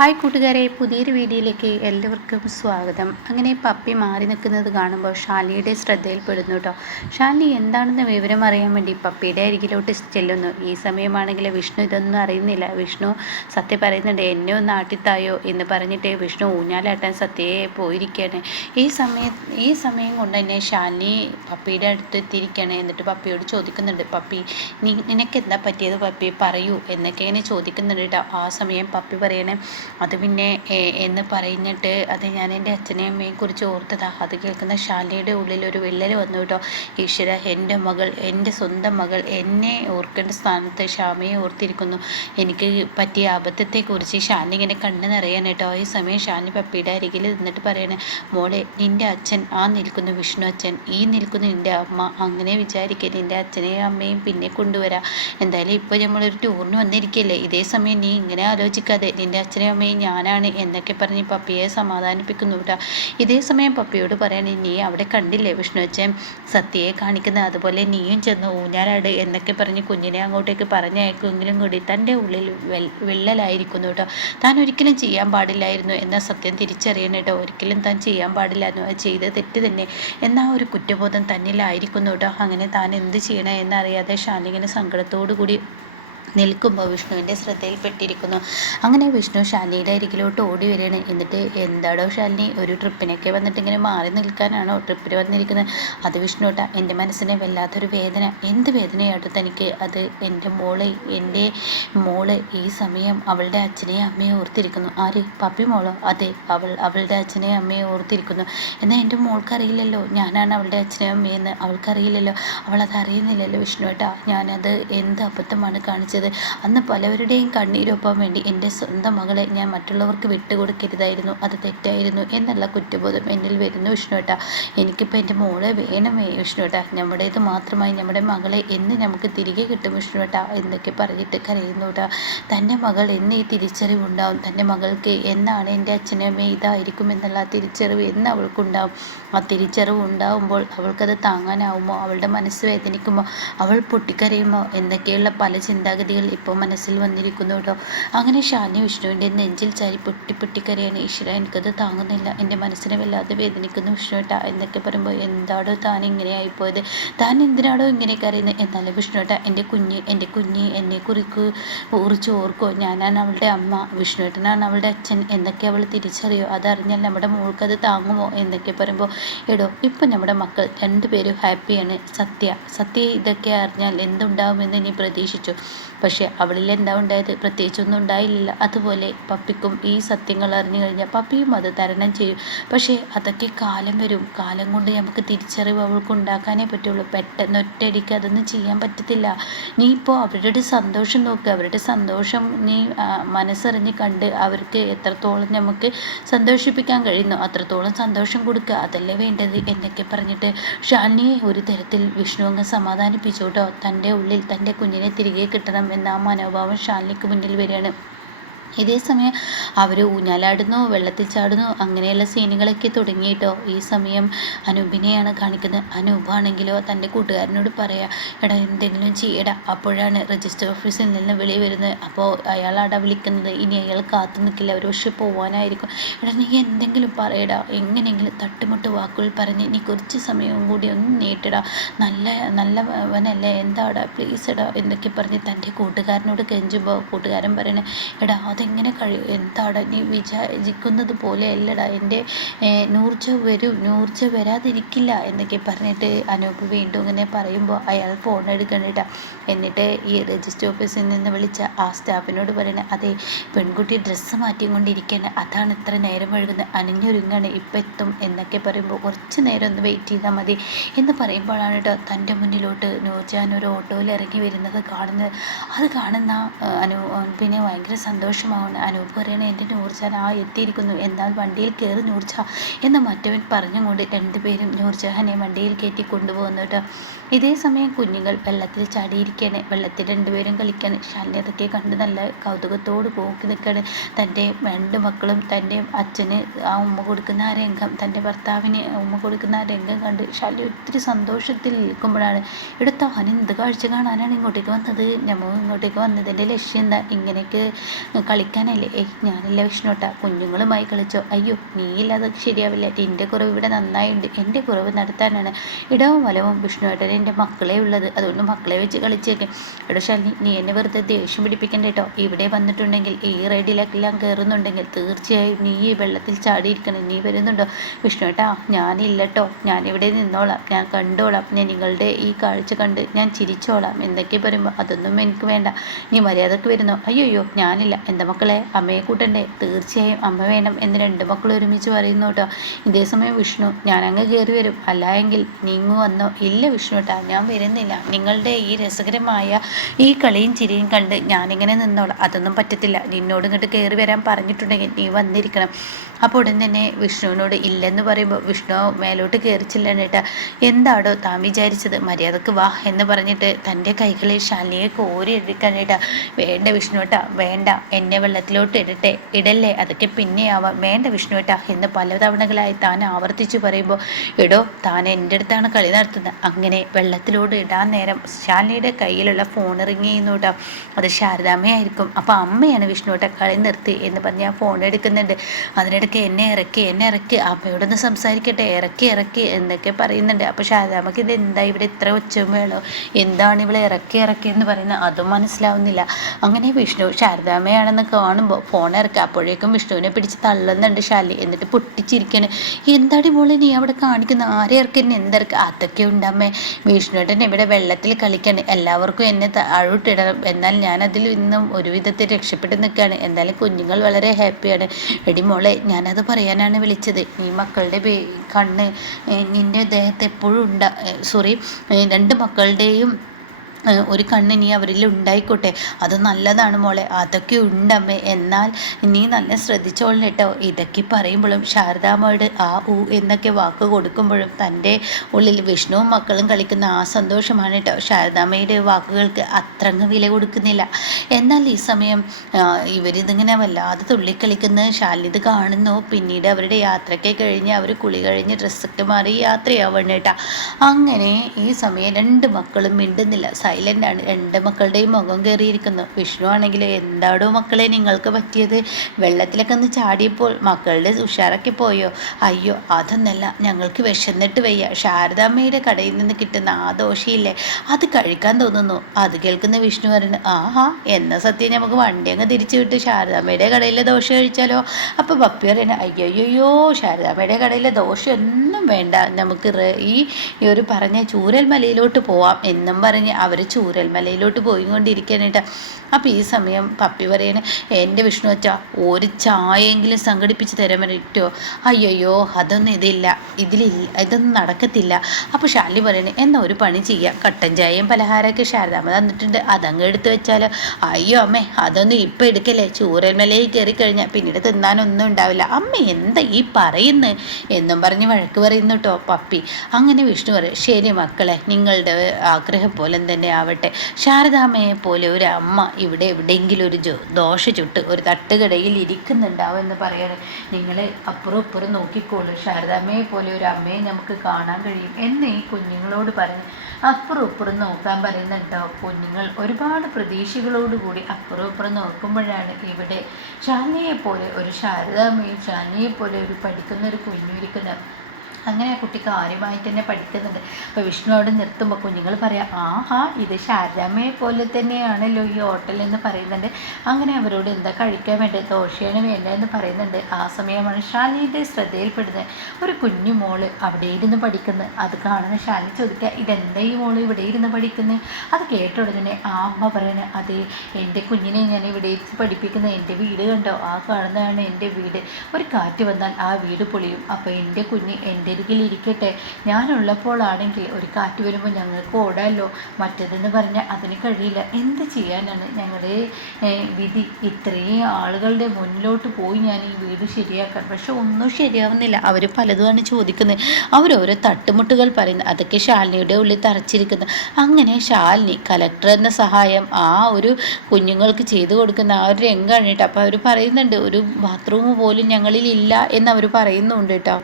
Hi കൂട്ടുകാരെ പുതിയൊരു വീഡിയോയിലേക്ക് എല്ലാവർക്കും സ്വാഗതം. അങ്ങനെ പപ്പി മാറി നിൽക്കുന്നത് കാണുമ്പോൾ ഷാലിയുടെ ശ്രദ്ധയിൽപ്പെടുന്നു കേട്ടോ ഷാലി എന്താണെന്ന് വിവരം അറിയാൻ വേണ്ടി പപ്പിയുടെ അരികിലോട്ട് ചെല്ലുന്നു. ഈ സമയമാണെങ്കിൽ വിഷ്ണു ഇതൊന്നും അറിയുന്നില്ല. വിഷ്ണു സത്യ പറയുന്നുണ്ട് എന്നെ ഒന്ന് ആട്ടിത്തായോ എന്ന് പറഞ്ഞിട്ട് വിഷ്ണു ഊഞ്ഞാലാട്ടാൻ സത്യയെ പോയിരിക്കുകയാണ് ഈ സമയം ഈ സമയം കൊണ്ട് തന്നെ ഷാലിനി പപ്പിയുടെ അടുത്ത് എത്തിയിരിക്കുകയാണ് എന്നിട്ട് പപ്പിയോട് ചോദിക്കുന്നുണ്ട് പപ്പി നീ നിനക്ക് എന്താ പറ്റിയത്? പപ്പി പറയൂ എന്നൊക്കെ ഇങ്ങനെ ചോദിക്കുന്നുണ്ട് കേട്ടോ ആ സമയം പപ്പി പറയണേ അത് പിന്നെ എന്ന് പറഞ്ഞിട്ട് അത് ഞാൻ എന്റെ അച്ഛനെയും അമ്മയെയും കുറിച്ച് ഓർത്തതാ. അത് കേൾക്കുന്ന ശാലയുടെ ഉള്ളിൽ ഒരു വിള്ളൽ വന്നു കേട്ടോ. ഈശ്വര എന്റെ മകൾ എന്റെ സ്വന്തം മകൾ എന്നെ ഓർക്കേണ്ട സ്ഥാനത്ത് ശ്യാമയെ ഓർത്തിരിക്കുന്നു. എനിക്ക് പറ്റിയ അബദ്ധത്തെക്കുറിച്ച് ഷാനി ഇങ്ങനെ കണ്ണു നിറയാൻ കേട്ടോ. ഈ സമയം ഷാനി പപ്പിയുടെ അരികിൽ നിന്നിട്ട് പറയണേ മോളെ നിന്റെ അച്ഛൻ ആ നിൽക്കുന്നു വിഷ്ണു അച്ഛൻ. ഈ നിൽക്കുന്നു നിന്റെ അമ്മ. അങ്ങനെ വിചാരിക്കുക നിന്റെ അച്ഛനെയും അമ്മയും പിന്നെ കൊണ്ടുവരാം. എന്തായാലും ഇപ്പോൾ നമ്മളൊരു ടൂറിന് വന്നിരിക്കല്ലേ. ഇതേ സമയം നീ ഇങ്ങനെ ആലോചിക്കാതെ നിന്റെ അച്ഛനെയും അമ്മയും ഞാനാണ് എന്നൊക്കെ പറഞ്ഞ് പപ്പിയെ സമാധാനിപ്പിക്കുന്നു കേട്ടോ ഇതേ സമയം പപ്പിയോട് പറയണേ നീ അവിടെ കണ്ടില്ലേ വിഷ്ണു അച്ഛൻ സത്യയെ കാണിക്കുന്നത്? അതുപോലെ നീയും ചെന്ന് ഊഞ്ഞാലാട് എന്നൊക്കെ പറഞ്ഞ് കുഞ്ഞിനെ അങ്ങോട്ടേക്ക് പറഞ്ഞയക്കുമെങ്കിലും കൂടി തന്റെ ഉള്ളിൽ വിള്ളലായിരിക്കുന്നു കേട്ടോ താൻ ഒരിക്കലും ചെയ്യാൻ പാടില്ലായിരുന്നു എന്ന സത്യം തിരിച്ചറിയണം കേട്ടോ ഒരിക്കലും താൻ ചെയ്യാൻ പാടില്ലായിരുന്നു അത് ചെയ്ത തെറ്റ് തന്നെ. എന്നാ ഒരു കുറ്റബോധം തന്നിലായിരിക്കുന്നു കേട്ടോ അങ്ങനെ താൻ എന്ത് ചെയ്യണം എന്നറിയാതെ ഷാനിങ്ങനെ സങ്കടത്തോടു കൂടി നിൽക്കുമ്പോൾ വിഷ്ണുവിന്റെ ശ്രദ്ധയിൽപ്പെട്ടിരിക്കുന്നു. അങ്ങനെ വിഷ്ണു ശാലിയുടെ അരികിലോട്ട് ഓടി വരികയാണ്. എന്നിട്ട് എന്താടോ ശാലിനി ഒരു ട്രിപ്പിനൊക്കെ വന്നിട്ട് ഇങ്ങനെ മാറി നിൽക്കാനാണോ ട്രിപ്പിൽ വന്നിരിക്കുന്നത്? അത് വിഷ്ണുട്ടാ എന്റെ മനസ്സിനെ വല്ലാത്തൊരു വേദന. എന്ത് വേദനയാട്ടോ തനിക്ക്? അത് എന്റെ മോൾ എന്റെ മോൾ ഈ സമയം അവളുടെ അച്ഛനെയും അമ്മയെ ഓർത്തിരിക്കുന്നു. ആര്? പപ്പി മോളോ? അതെ അവൾ അവളുടെ അച്ഛനെയും അമ്മയെ ഓർത്തിരിക്കുന്നു. എന്നാൽ എന്റെ മോൾക്കറിയില്ലല്ലോ. ഞാനാണ് അവളുടെ അച്ഛനെയും അമ്മയെന്ന് അവൾക്കറിയില്ലല്ലോ. അവളത് അറിയുന്നില്ലല്ലോ വിഷ്ണുവേട്ടാ ഞാനത് എന്ത് അബദ്ധമാണ് കാണിച്ചത്? കാണിച്ചത് അന്ന് പലവരുടെയും കണ്ണീരൊപ്പാൻ വേണ്ടി എന്റെ സ്വന്തം മകളെ ഞാൻ മറ്റുള്ളവർക്ക് വിട്ടുകൊടുക്കരുതായിരുന്നു. അത് തെറ്റായിരുന്നു എന്നുള്ള കുറ്റബോധം എന്നിൽ വരുന്നു വിഷ്ണുവേട്ട. എനിക്കിപ്പോൾ എന്റെ മോളെ വേണമേ വിഷ്ണുവേട്ട. നമ്മുടേത് മാത്രമായി നമ്മുടെ മകളെ എന്ന് നമുക്ക് തിരികെ കിട്ടും വിഷ്ണുവേട്ട എന്നൊക്കെ പറഞ്ഞിട്ട് കരയുന്നു കേട്ടാ തന്റെ മകൾ എന്ന് ഈ തിരിച്ചറിവുണ്ടാവും. തന്റെ മകൾക്ക് എന്നാണ് എന്റെ അച്ഛനും അമ്മയും ഇതായിരിക്കും എന്നുള്ള തിരിച്ചറിവ് എന്ന് അവൾക്കുണ്ടാവും. ആ തിരിച്ചറിവ് ഉണ്ടാവുമ്പോൾ അവൾക്കത് താങ്ങാനാവുമോ? അവളുടെ മനസ്സ് വേദനിക്കുമോ? അവൾ പൊട്ടിക്കരയുമോ? എന്നൊക്കെയുള്ള പല ചിന്താഗതി ചിന്തകൾ ഇപ്പോൾ മനസ്സിൽ വന്നിരിക്കുന്നു കേട്ടോ. അങ്ങനെ ഷാനി വിഷ്ണുവിന്റെ നെഞ്ചിൽ ചാരി പൊട്ടി പൊട്ടിക്കരയാണ്. ഈശ്വര എനിക്കത് താങ്ങുന്നില്ല. എന്റെ മനസ്സിനെ വല്ലാതെ വേദനിക്കുന്നു വിഷ്ണു ഏട്ടാ എന്നൊക്കെ പറയുമ്പോൾ എന്താടോ താൻ ഇങ്ങനെ പോയത് താൻ എന്തിനാടോ ഇങ്ങനെ കരയുന്നത് എന്നാലും വിഷ്ണു ഏട്ടാ എന്റെ കുഞ്ഞ് എന്റെ കുഞ്ഞ് എന്നെ കുറിക്ക് കുറിച്ച് ഓർക്കോ. ഞാനാണ് അവളുടെ അമ്മ. വിഷ്ണു ഏട്ടനാണ് അവളുടെ അച്ഛൻ. എന്നൊക്കെ അവൾ തിരിച്ചറിയോ? അതറിഞ്ഞാൽ നമ്മുടെ മോൾക്കത് താങ്ങുമോ? എന്നൊക്കെ പറയുമ്പോൾ എടോ ഇപ്പം നമ്മുടെ മക്കൾ രണ്ടുപേരും ഹാപ്പിയാണ്. സത്യ സത്യ ഇതൊക്കെ അറിഞ്ഞാൽ എന്തുണ്ടാവുമെന്ന് നീ പ്രതീക്ഷിച്ചു. പക്ഷേ അവളിൽ എന്താ ഉണ്ടായത്? പ്രത്യേകിച്ചൊന്നും ഉണ്ടായില്ല. അതുപോലെ പപ്പിക്കും ഈ സത്യങ്ങൾ അറിഞ്ഞു കഴിഞ്ഞാൽ പപ്പിയും അത് തരണം ചെയ്യും. പക്ഷേ അതൊക്കെ കാലം വരും. കാലം കൊണ്ട് നമുക്ക് തിരിച്ചറിവ് അവൾക്ക് ഉണ്ടാക്കാനേ പറ്റുള്ളൂ. പെട്ടെന്ന് ഒറ്റയടിക്ക് അതൊന്നും ചെയ്യാൻ പറ്റത്തില്ല. നീ ഇപ്പോൾ അവരുടെ സന്തോഷം നോക്കുക അവരുടെ സന്തോഷം നീ മനസ്സറിഞ്ഞ് കണ്ട് അവർക്ക് എത്രത്തോളം നമുക്ക് സന്തോഷിപ്പിക്കാൻ കഴിയുന്നു അത്രത്തോളം സന്തോഷം കൊടുക്കുക അതല്ലേ വേണ്ടത്? എന്നൊക്കെ പറഞ്ഞിട്ട് ഷാലിനിയെ ഒരു തരത്തിൽ വിഷ്ണു അങ്ങ് സമാധാനിപ്പിച്ചു കേട്ടോ. തന്റെ ഉള്ളിൽ തന്റെ കുഞ്ഞിനെ തിരികെ കിട്ടണം. എന്ന മനോഭാവം ഷാലിനിക്ക് മുന്നിൽ വരികയാണ്. ഇതേ സമയം അവർ ഊഞ്ഞാലാടുന്നു വെള്ളത്തിൽ ചാടുന്നു അങ്ങനെയുള്ള സീനുകളൊക്കെ തുടങ്ങിയിട്ടോ. ഈ സമയം അനൂപിനെയാണ് കാണിക്കുന്നത്. അനൂപാണെങ്കിലോ തന്റെ കൂട്ടുകാരനോട് പറയാ എടാ എന്തെങ്കിലും ചെയ്യടാ. അപ്പോഴാണ് രജിസ്റ്റർ ഓഫീസിൽ നിന്ന് വിളി വരുന്നത്. അപ്പോൾ അയാളാടാ വിളിക്കുന്നത്. ഇനി അയാൾ കാത്തു നിൽക്കില്ല. ഒരു പക്ഷേ പോവാനായിരിക്കും. എടാ നീ എന്തെങ്കിലും പറയടാ. എങ്ങനെയെങ്കിലും തട്ടുമുട്ട് വാക്കുകൾ പറഞ്ഞ് നീ കുറച്ച് സമയവും കൂടി ഒന്ന് നേട്ടിടാ. നല്ല നല്ലവനല്ലേ. എന്താടാ? പ്ലീസ് എടാ. എന്തൊക്കെ പറഞ്ഞ് തന്റെ കൂട്ടുകാരനോട് കെഞ്ചുമ്പോൾ കൂട്ടുകാരൻ പറയണേ എടാ അതെങ്ങനെ കഴിയും? എന്താണ് നീ വിചാരിക്കുന്നത് പോലെ അല്ലടാ എന്റെ നൂർച്ച വരും നൂർച്ച വരാതിരിക്കില്ല എന്നൊക്കെ പറഞ്ഞിട്ട് അനൂപ് വീണ്ടും ഇങ്ങനെ പറയുമ്പോൾ അയാൾ ഫോൺ എടുക്കണിട്ട എന്നിട്ട് ഈ രജിസ്റ്റർ ഓഫീസിൽ നിന്ന് വിളിച്ച ആ സ്റ്റാഫിനോട് പറയണേ അതെ പെൺകുട്ടി ഡ്രസ്സ് മാറ്റിക്കൊണ്ടിരിക്കുകയാണ് അതാണ് ഇത്ര നേരം വഴുകുന്നത്. അനഞ്ഞൊരുങ്ങാണ്. ഇപ്പം എത്തും. എന്നൊക്കെ പറയുമ്പോൾ കുറച്ച് നേരം ഒന്ന് വെയിറ്റ് ചെയ്താൽ മതി എന്ന് പറയുമ്പോഴാണ് കേട്ടോ തന്റെ മുന്നിലോട്ട് നൂർജാൻ ഒരു ഓട്ടോയിൽ ഇറങ്ങി വരുന്നത് കാണുന്നത്. അത് കാണുന്ന അനു പിന്നെ ഭയങ്കര സന്തോഷം വിഷമമാണ് അനൂപ് പറയണ എന്റെ നൂർജാൻ ആ എത്തിയിരിക്കുന്നു. എന്നാൽ വണ്ടിയിൽ കയറി നൂർജ എന്ന് മറ്റവൻ പറഞ്ഞുകൊണ്ട് രണ്ടുപേരും നൂർജഹാനെ വണ്ടിയിൽ കയറ്റി കൊണ്ടുപോകുന്നു കേട്ടോ ഇതേ സമയം കുഞ്ഞുങ്ങൾ വെള്ളത്തിൽ ചാടിയിരിക്കുകയാണ് വെള്ളത്തിൽ രണ്ടുപേരും കളിക്കാൻ ഷാലിനി അതൊക്കെ കണ്ട് നല്ല കൗതുകത്തോട് പോക്കി നിൽക്കുകയാണ്. തന്റെ രണ്ട് മക്കളും തന്റെ അച്ഛന് ആ ഉമ്മ കൊടുക്കുന്ന ആ രംഗം തന്റെ ഭർത്താവിന് ഉമ്മ കൊടുക്കുന്ന ആ രംഗം കണ്ട് ശാലി ഒത്തിരി സന്തോഷത്തിൽ നിൽക്കുമ്പോഴാണ് എടുത്ത അവൻ എന്ത് കാഴ്ച കാണാനാണ് ഇങ്ങോട്ടേക്ക് വന്നത്? ഞമ്മ ഇങ്ങോട്ടേക്ക് വന്നതിന്റെ ലക്ഷ്യം എന്താ? ഇങ്ങനെയൊക്കെ കളി കളിക്കാനല്ലേ? ഏയ് ഞാനല്ല വിഷ്ണുട്ടാ. കുഞ്ഞുങ്ങളുമായി കളിച്ചോ. അയ്യോ നീയില്ലാതെ ശരിയാവില്ല. എന്റെ കുറവ് ഇവിടെ നന്നായിട്ടുണ്ട് എന്റെ കുറവ് നടത്താനാണ്. ഇടവും വലവും വിഷ്ണുവേട്ടൻ എന്റെ മക്കളെ ഉള്ളത്. അതുകൊണ്ട് മക്കളെ വെച്ച് കളിച്ചേക്ക്. എടോ ശാലിനി നീ എന്നെ വെറുതെ ദേഷ്യം പിടിപ്പിക്കണ്ട കേട്ടോ. ഇവിടെ വന്നിട്ടുണ്ടെങ്കിൽ ഈ റൈഡിലെല്ലാം കയറുന്നുണ്ടെങ്കിൽ തീർച്ചയായും നീ ഈ വെള്ളത്തിൽ ചാടിയിരിക്കണം. നീ വരുന്നുണ്ടോ? വിഷ്ണുവേട്ടാ ഞാനില്ലട്ടോ. ഞാനിവിടെ നിന്നോളാം. ഞാൻ കണ്ടോളാം. ഞാൻ നിങ്ങളുടെ ഈ കാഴ്ച കണ്ട് ഞാൻ ചിരിച്ചോളാം. എന്തൊക്കെ പറയുമ്പോൾ അതൊന്നും എനിക്ക് വേണ്ട. നീ മര്യാദയ്ക്ക് വരുന്നോ? അയ്യോ ഞാനില്ല. എന്റെ മക്കളെ അമ്മയെ കൂട്ടണ്ടേ? തീർച്ചയായും അമ്മ വേണം എന്ന് രണ്ട് മക്കൾ ഒരുമിച്ച് പറയുന്നു കേട്ടോ. ഇതേ സമയം വിഷ്ണു ഞാനങ്ങ് കയറി വരും. അല്ല എങ്കിൽ നീങ്ങു വന്നോ? ഇല്ല വിഷ്ണു കേട്ടാ ഞാൻ വരുന്നില്ല. നിങ്ങളുടെ ഈ രസകരമായ ഈ കളിയും ചിരിയും കണ്ട് ഞാനിങ്ങനെ നിന്നോളാം. അതൊന്നും പറ്റത്തില്ല. നിന്നോട് ഇങ്ങോട്ട് കയറി വരാൻ പറഞ്ഞിട്ടുണ്ടെങ്കിൽ നീ വന്നിരിക്കണം. അപ്പോൾ ഉടൻ തന്നെ വിഷ്ണുവിനോട് ഇല്ലെന്ന് പറയുമ്പോൾ വിഷ്ണു മേലോട്ട് കയറി ചെല്ലാനേട്ടാ എന്താടോ താൻ വിചാരിച്ചത്? മര്യാദയ്ക്ക് വാ എന്ന് പറഞ്ഞിട്ട് തന്റെ കൈകളിൽ ശാലിയെ കോരി എടുക്കാനേട്ടാ വേണ്ട വിഷ്ണുവേട്ടാ വേണ്ട. എന്നെ വെള്ളത്തിലോട്ട് ഇടട്ടെ. ഇടല്ലേ? അതൊക്കെ പിന്നെയാവാം. വേണ്ട വിഷ്ണുവേട്ടാ എന്ന് പലതവണകളായി താൻ ആവർത്തിച്ചു പറയുമ്പോൾ ഇടോ താൻ എന്റെ അടുത്താണ് കളി നടത്തുന്നത്. അങ്ങനെ വെള്ളത്തിലോട്ട് ഇടാൻ നേരം ശാലിയുടെ കയ്യിലുള്ള ഫോൺ ഇറങ്ങി കേട്ടോ അത് ശാരദാമ്മയായിരിക്കും. അപ്പോൾ അമ്മയാണ് വിഷ്ണുവേട്ട കളി നിർത്തി എന്ന് പറഞ്ഞ് ഞാൻ ഫോൺ എടുക്കുന്നുണ്ട്. അതിനിടയ്ക്ക് എന്നെ ഇറക്കി എന്നെ ഇറക്കി. നിന്ന് സംസാരിക്കട്ടെ ഇറക്കി ഇറക്കി എന്നൊക്കെ പറയുന്നുണ്ട്. അപ്പോൾ ശാരദാമ്മക്ക് ഇത് എന്താ ഇവിടെ ഇത്ര ഉച്ചവും വേണോ എന്താണ് ഇവിടെ ഇറക്കി ഇറക്കി എന്ന് പറയുന്നത്? അതും മനസ്സിലാവുന്നില്ല. അങ്ങനെ വിഷ്ണു ശാരദാമ്മയാണെന്ന് കാണുമ്പോൾ ഫോൺ ഇറക്കുക അപ്പോഴേക്കും വിഷ്ണുവിനെ പിടിച്ച് തള്ളുന്നുണ്ട് ശാലി. എന്നിട്ട് പൊട്ടിച്ചിരിക്കണ്. എന്താടി മോളെ നീ അവിടെ കാണിക്കുന്ന? ആരെ ഇറക്കുന്നു എന്തിറക്കുക അതൊക്കെ ഉണ്ടമ്മേ വിഷ്ണുവേട്ടൻ ഇവിടെ വെള്ളത്തിൽ കളിക്കാണ്. എല്ലാവർക്കും എന്നെ അഴുട്ടിടണം. എന്നാൽ ഞാൻ അതിൽ ഇന്നും ഒരുവിധത്തിൽ രക്ഷപ്പെട്ട് നിൽക്കുകയാണ്. എന്തായാലും കുഞ്ഞുങ്ങൾ വളരെ ഹാപ്പിയാണ് എടി മോളെ ഞാനത് പറയാനാണ് വിളിച്ചത്. ഈ മക്കളുടെ കണ്ണ് നിന്റെ ദേഹത്ത് എപ്പോഴും ഉണ്ടാ സോറി രണ്ട് മക്കളുടെയും ഒരു കണ്ണിനി അവരിൽ ഉണ്ടായിക്കോട്ടെ. അത് നല്ലതാണ് മോളെ. അതൊക്കെ ഉണ്ടമ്മേ. എന്നാൽ നീ നല്ല ശ്രദ്ധിച്ചോളണം കേട്ടോ. ഇതൊക്കെ പറയുമ്പോഴും ശാരദാമ്മയോട് ആ ഊ എന്നൊക്കെ വാക്ക് കൊടുക്കുമ്പോഴും തന്റെ ഉള്ളിൽ വിഷ്ണുവും മക്കളും കളിക്കുന്ന ആ സന്തോഷമാണ് കേട്ടോ. ശാരദാമ്മയുടെ വാക്കുകൾക്ക് അത്രങ്ങ് വില കൊടുക്കുന്നില്ല. എന്നാൽ ഈ സമയം ഇവരിതിങ്ങനെ വല്ലാതെ തുള്ളിക്കളിക്കുന്ന. ശാലിത് കാണുന്നു. പിന്നീട് അവരുടെ യാത്രയ്ക്ക് കഴിഞ്ഞ് അവർ കുളി കഴിഞ്ഞ് ഡ്രസ്സൊക്കെ മാറി യാത്രയാവണം കേട്ടോ. അങ്ങനെ ഈ സമയം രണ്ട് മക്കളും മിണ്ടുന്നില്ല. സൈലന്റ് ആണ്. രണ്ട് മക്കളുടെയും മുഖം കയറിയിരിക്കുന്നു. വിഷ്ണു ആണെങ്കിൽ എന്താടോ മക്കളെ നിങ്ങൾക്ക് പറ്റിയത്? വെള്ളത്തിലൊക്കെ ഒന്ന് ചാടിയപ്പോൾ മക്കളുടെ ഉഷാറൊക്കെ പോയോ? അയ്യോ അതൊന്നല്ല. ഞങ്ങൾക്ക് വിശന്നിട്ട് വയ്യ. ശാരദാമ്മയുടെ കടയിൽ നിന്ന് കിട്ടുന്ന ആ ദോശയില്ലേ? അത് കഴിക്കാൻ തോന്നുന്നു. അത് കേൾക്കുന്ന വിഷ്ണു പറയുന്നു ആഹാ എന്ന സത്യം നമുക്ക് വണ്ടി അങ്ങ് തിരിച്ചു വിട്ട് ശാരദാമ്മയുടെ കടയിലെ ദോശ കഴിച്ചാലോ? അപ്പോൾ പപ്പി പറയുന്നത് അയ്യോ അയ്യോ ശാരദാമ്മയുടെ കടയിലെ ദോശ ഒന്നും വേണ്ട. നമുക്ക് ഈ ഒരു പറഞ്ഞ ചൂരൽ മലയിലോട്ട് പോവാം എന്നും പറഞ്ഞ് അവർ ചൂരൽമലയിലോട്ട് പോയിക്കൊണ്ടിരിക്കാനായിട്ട് അപ്പോൾ ഈ സമയം പപ്പി പറയണേ എന്റെ വിഷ്ണു അച്ഛ ഒരു ചായയെങ്കിലും സംഘടിപ്പിച്ച് തരാൻ പറ്റുമോ അയ്യോയ്യോ അതൊന്നും ഇതില്ല. ഇതിലില്ല ഇതൊന്നും നടക്കത്തില്ല. അപ്പോൾ ഷാലി പറയണേ എന്നാൽ ഒരു പണി ചെയ്യാം. കട്ടൻ ചായയും പലഹാരമൊക്കെ ശാരദാമ്മ തന്നിട്ടുണ്ട്. അതങ്ങ് എടുത്ത് വെച്ചാൽ അയ്യോ അമ്മേ അതൊന്നും ഇപ്പം എടുക്കല്ലേ. ചൂരൽമലയിൽ കയറി കഴിഞ്ഞാൽ പിന്നീട് തിന്നാനൊന്നും ഉണ്ടാവില്ല. അമ്മ എന്താ ഈ പറയുന്നത് എന്നും പറഞ്ഞ് വഴക്ക് പറയുന്നു കേട്ടോ പപ്പി. അങ്ങനെ വിഷ്ണു പറയും ശരി മക്കളെ നിങ്ങളുടെ ആഗ്രഹം പോലെ തന്നെ ആവട്ടെ. ശാരദാമ്മയെ പോലെ ഒരു അമ്മ ഇവിടെ എവിടെയെങ്കിലും ഒരു ജോ ദോശ ചുട്ട് ഒരു തട്ടുകടയിൽ ഇരിക്കുന്നുണ്ടാവും എന്ന് പറയാണ്. നിങ്ങൾ അപ്പുറം ഇപ്പുറം നോക്കിക്കോളൂ. ശാരദാമ്മയെ പോലെ ഒരു അമ്മയെ നമുക്ക് കാണാൻ കഴിയും. എന്ന് ഈ കുഞ്ഞുങ്ങളോട് പറഞ്ഞ് അപ്പുറം ഇപ്പുറം നോക്കാൻ പറയുന്നുണ്ടോ കുഞ്ഞുങ്ങൾ. ഒരുപാട് പ്രതീക്ഷകളോടുകൂടി അപ്പുറം ഇപ്പുറം നോക്കുമ്പോഴാണ് ഇവിടെ പോലെ ഒരു ശാരദാമ്മയും പോലെ ഒരു പഠിക്കുന്ന ഒരു കുഞ്ഞിരിക്കുന്നത് അങ്ങനെ ആ കുട്ടി കാര്യമായിട്ട് തന്നെ പഠിക്കുന്നുണ്ട്. അപ്പോൾ വിഷ്ണു അവിടെ നിർത്തുമ്പോൾ കുഞ്ഞുങ്ങൾ പറയാം ആഹാ ഇത് ശാരദാമ്മയെ പോലെ തന്നെയാണല്ലോ ഈ ഹോട്ടൽ എന്ന് പറയുന്നുണ്ട്. അങ്ങനെ അവരോട് എന്താ കഴിക്കാൻ വേണ്ടത്? ദോശയാണ് വേണ്ടതെന്ന് പറയുന്നുണ്ട്. ആ സമയമാണ് ശാലിന്റെ ശ്രദ്ധയിൽപ്പെടുന്നത്. ഒരു കുഞ്ഞു മോൾ അവിടെ ഇരുന്ന് പഠിക്കുന്നത് അത് കാണുന്ന ശാലിനി ചോദിക്കുക ഇതെന്താ ഈ മോൾ ഇവിടെ ഇരുന്ന് പഠിക്കുന്നത് അത് കേട്ട ഉടനെ ആ അമ്മ പറയുന്നത് അതെ എന്റെ കുഞ്ഞിനെ ഞാൻ ഇവിടെ പഠിപ്പിക്കുന്ന. എന്റെ വീട് കണ്ടോ? ആ കാണുന്നതാണ് എന്റെ വീട്. ഒരു കാറ്റ് വന്നാൽ ആ വീട് പൊളിയും. അപ്പോൾ എന്റെ കുഞ്ഞ് എന്റെ ഇരിക്കട്ടെ ഞാനുള്ളപ്പോഴാണെങ്കിൽ ഒരു കാറ്റ് വരുമ്പോൾ ഞങ്ങൾക്ക് ഓടാമല്ലോ മറ്റേതെന്ന് പറഞ്ഞാൽ അതിന് കഴിയില്ല. എന്ത് ചെയ്യാനാണ് ഞങ്ങളുടെ വിധി? ഇത്രയും ആളുകളുടെ മുന്നിലോട്ട് പോയി ഞാൻ ഈ വീട് ശരിയാക്കാൻ. പക്ഷെ ഒന്നും ശരിയാവുന്നില്ല. അവർ പലതുമാണ് ചോദിക്കുന്നത്. അവരോരോ തട്ടുമുട്ടുകൾ പറയുന്നത് അതൊക്കെ ശാലിനിയുടെ ഉള്ളിൽ തറച്ചിരിക്കുന്നു. അങ്ങനെ ശാലിനി കലക്ടർ എന്ന സഹായം ആ ഒരു കുഞ്ഞുങ്ങൾക്ക് ചെയ്തു കൊടുക്കുന്ന ആ ഒരു രംഗമാണ് കേട്ടോ. അപ്പോൾ അവർ പറയുന്നുണ്ട് ഒരു ബാത്റൂം പോലും ഞങ്ങളിൽ ഇല്ല എന്ന് അവർ പറയുന്നുണ്ട് കേട്ടോ.